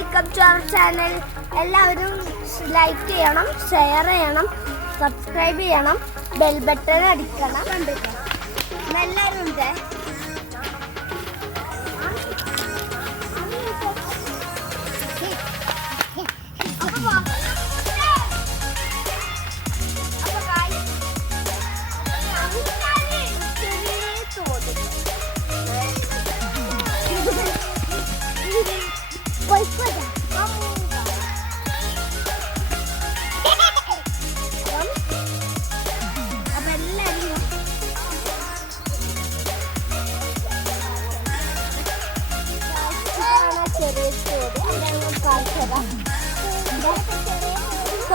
Welcome to our channel എല്ലാവരും like ചെയ്യണം share ചെയ്യണം സബ്സ്ക്രൈബ് ചെയ്യണം ബെൽ ബട്ടൺ അടിക്കണം. എല്ലാവരും ഉണ്ട്.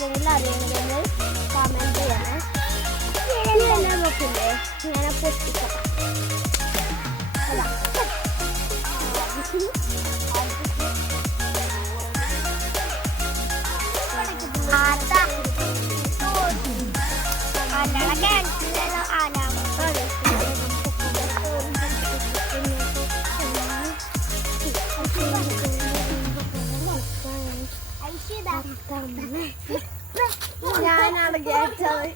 ആർക്കെങ്കിലും അറിയണമെങ്കിൽ കമന്റ് ചെയ്യണം. ഇതെല്ലാം നോക്കില്ലേ? ഞാൻ പൊട്ടിക്കാം അതാ. ഞാനാണ് കേട്ടത്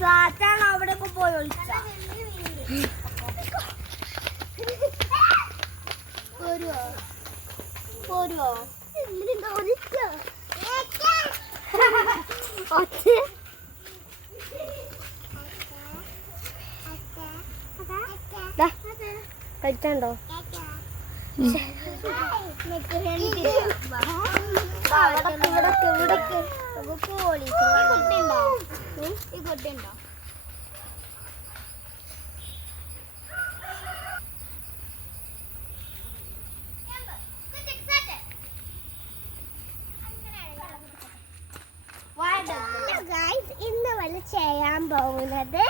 സാറ്റാണ് അവിടെ പോയി ഒളിച്ച പോരുവോ? പോരുവോ? ഒച്ച ദാ, ഇവിടെ പോളി ഇവിടൊക്കെ ഇവിടൊക്കെ ഈ കുട്ടിയുണ്ടോ? ചെയ്യാൻ പോകുന്നത്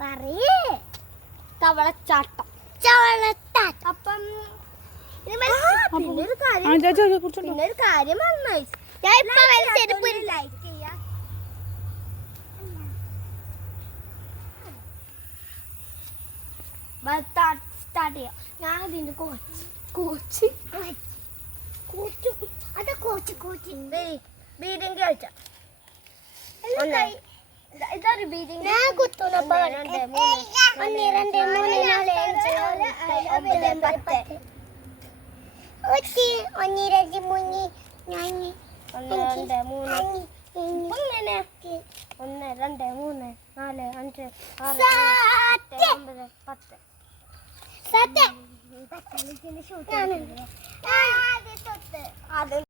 പറയേ തവളച്ചാട്ടം ചവളത്താട്ടം അപ്പം പിന്നൊരു കാര്യം നന്നായി ഞാൻ ഇപ്പൊ ചെരുപ്പ് ലൈക്ക് ചെയ്യാം സ്റ്റാർട്ട് ചെയ്യാം ഞാൻ ഇതിന്റെ കോച്ച് കോച്ച് കോച്ച് അത് കോച്ച് കോച്ച് ബീഡിങ് കഴിച്ച ഇതൊരു ബീഡിങ് ഞാൻ കുത്തുന്നപ്പോ ഒന്ന് രണ്ട് മൂന്ന് നാല് അഞ്ച് എട്ട് പത്ത് ഒത്തി ഒന്ന് രണ്ട് മൂന്ന് നാല്. ഒന്ന് രണ്ട് മൂന്ന് അങ്ങനെ ഒന്ന് രണ്ട് മൂന്ന് നാല് അഞ്ച് ആറ് ഏഴ്, ഒമ്പത് പത്ത്. സത്യം. അത്